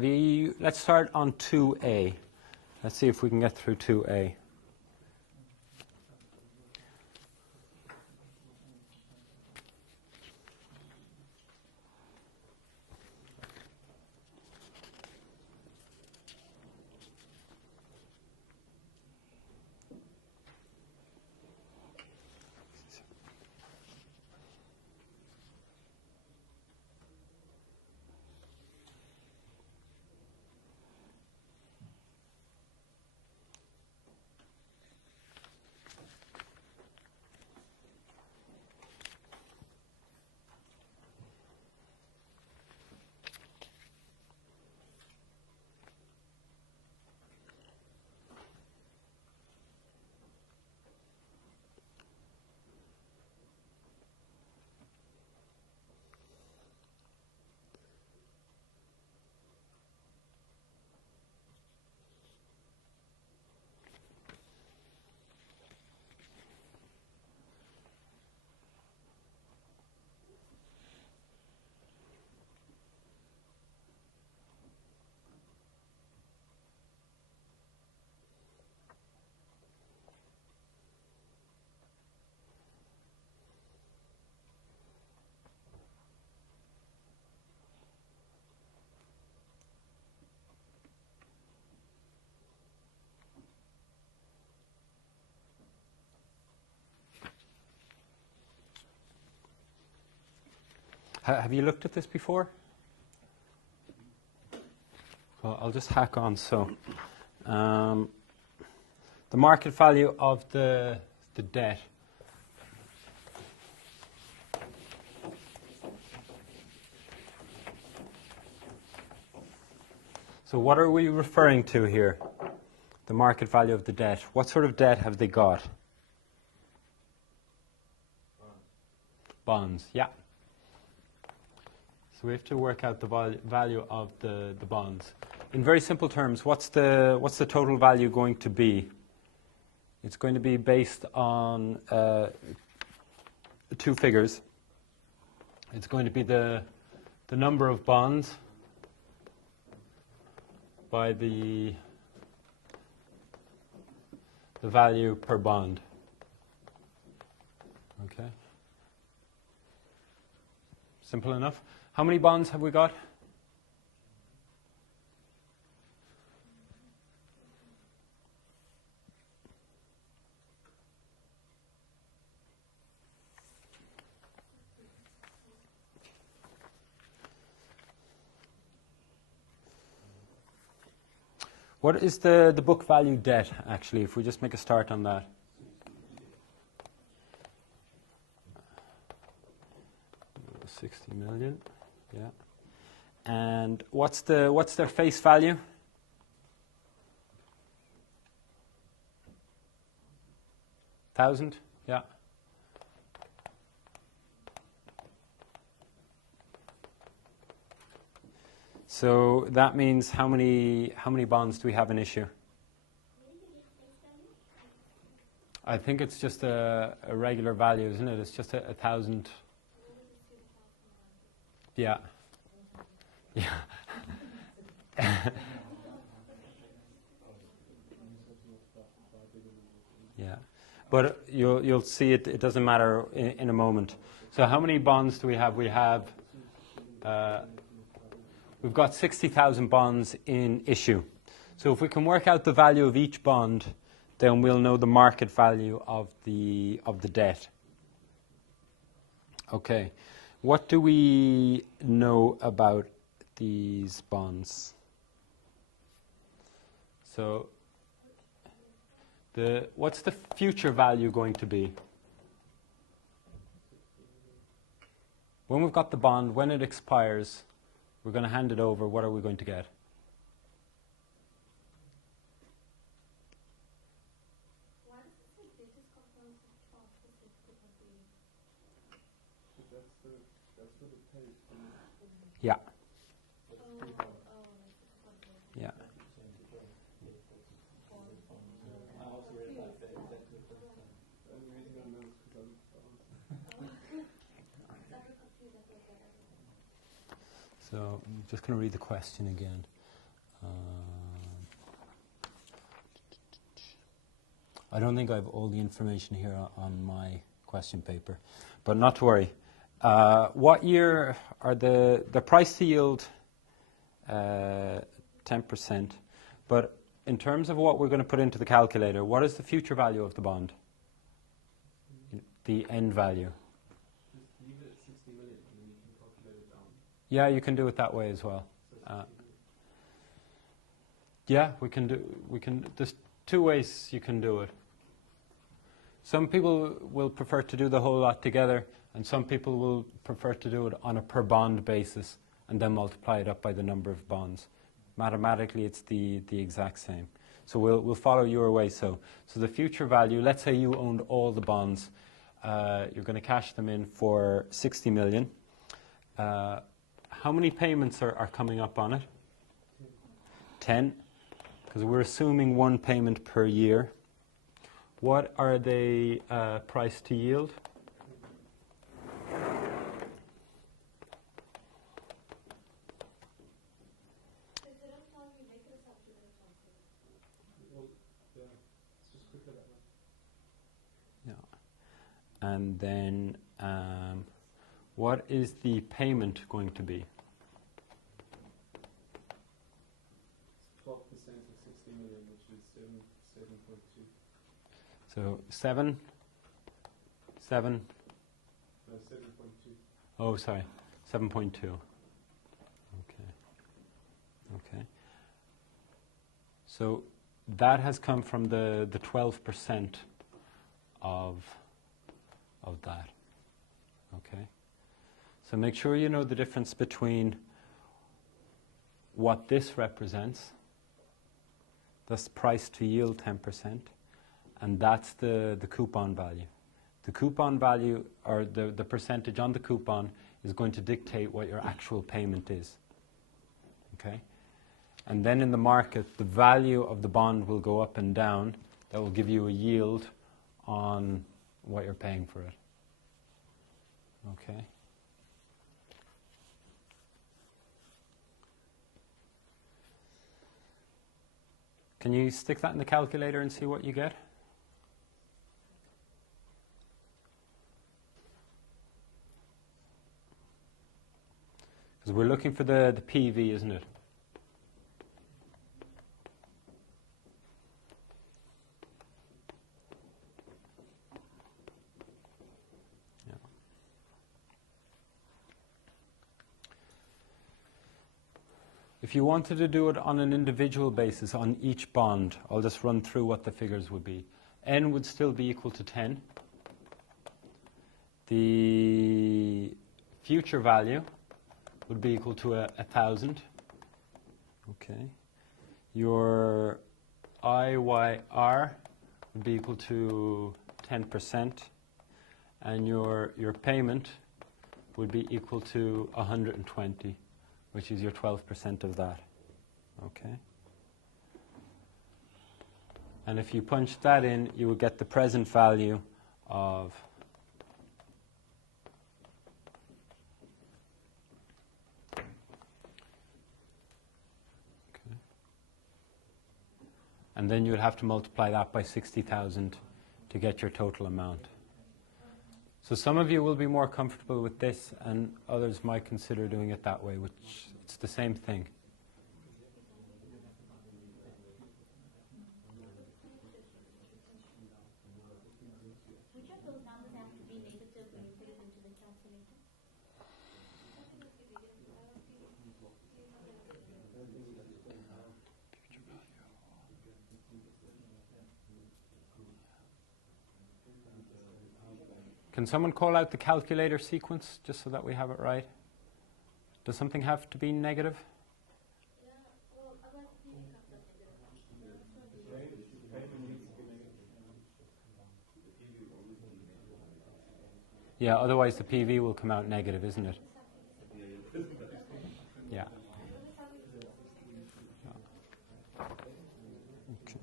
Let's start on 2A. Let's see if we can get through 2A. Have you looked at this before? Well, I'll just hack on. So, the market value of the debt. So what are we referring to here? The market value of the debt. What sort of debt have they got? Bonds, yeah. So we have to work out the value of the bonds. In very simple terms, what's the total value going to be? It's going to be based on two figures. It's going to be the number of bonds by the value per bond. Okay. Simple enough. How many bonds have we got? What is the book value debt, actually, if we just make a start on that? $60 million, yeah. And what's their face value? $1,000, yeah. So that means how many bonds do we have in issue? I think it's just a regular value, isn't it? It's just a 1,000. Yeah. Yeah. Yeah. But you'll see it doesn't matter in a moment. So how many bonds do we have? We've got 60,000 bonds in issue. So if we can work out the value of each bond, then we'll know the market value of the debt. Okay. What do we know about these bonds? So what's the future value going to be? When we've got the bond, when it expires, we're going to hand it over. What are we going to get? Yeah. Yeah. So I'm just going to read the question again. I don't think I have all the information here on my question paper, but not to worry. What year are the price to yield 10%, but in terms of what we're going to put into the calculator, what is the future value of the bond? The end value. Just leave it at 60 million and then you can calculate it down. Yeah, you can do it that way as well. Yeah, there's two ways you can do it. Some people will prefer to do the whole lot together, and some people will prefer to do it on a per bond basis and then multiply it up by the number of bonds. Mathematically, it's the exact same. So we'll follow your way. So the future value, let's say you owned all the bonds. You're going to cash them in for 60 million. How many payments are coming up on it? 10, because we're assuming one payment per year. What are they priced to yield? And then what is the payment going to be? 12% of 60 million, which is 7.2. So 7? 7? No, 7.2. Oh, sorry, 7.2. Okay. So that has come from the 12% of that. Okay. So make sure you know the difference between what this represents, that's price to yield 10%, and that's the coupon value. The coupon value, or the percentage on the coupon, is going to dictate what your actual payment is. Okay? And then in the market, the value of the bond will go up and down. That will give you a yield on what you're paying for it. Okay? Can you stick that in the calculator and see what you get? Because we're looking for the PV, isn't it? Yeah. If you wanted to do it on an individual basis on each bond, I'll just run through what the figures would be. N would still be equal to 10. The future value would be equal to 1,000. Okay. Your IYR would be equal to 10%, and your payment would be equal to 120, which is your 12% of that. Okay. And if you punch that in, you would get the present value of and then you would have to multiply that by 60,000 to get your total amount. So some of you will be more comfortable with this, and others might consider doing it that way, which it's the same thing. Which of those numbers have to be negative when you put it into the calculator? Can someone call out the calculator sequence, just so that we have it right? Does something have to be negative? Yeah, otherwise the PV will come out negative, isn't it? Yeah. Okay.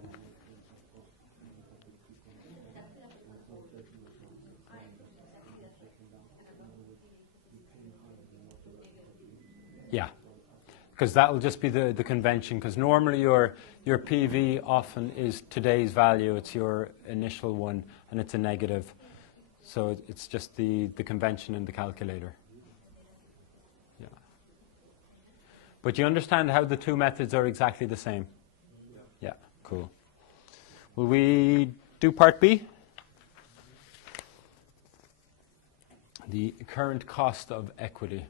Yeah. because that will just be the convention, because normally your PV often is today's value, it's your initial one, and it's a negative. So it's just the convention in the calculator. Yeah. But you understand how the two methods are exactly the same? Yeah, cool. Will we do part B? The current cost of equity.